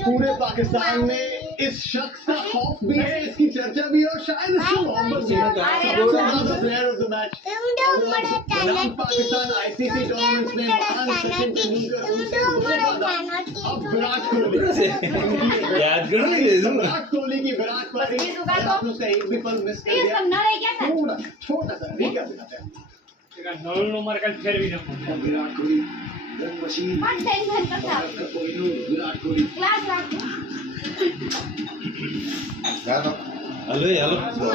पूरे पाकिस्तान में इस शख्स का खौफ भी है, इसकी चर्चा भी है और शायद इसको मोहब्बत भी है। Player of the match Pakistan ICC tournaments में महान सचिन तेंदुलकर अब विराट कोहली याद करो ना विराट कोहली की विराट पारी आपने उसका एक भी पल मिस कर दिया थोड़ा छोटा सा रिका दिखाते हैं Virat Kohli run machine Virat Kohli hello hello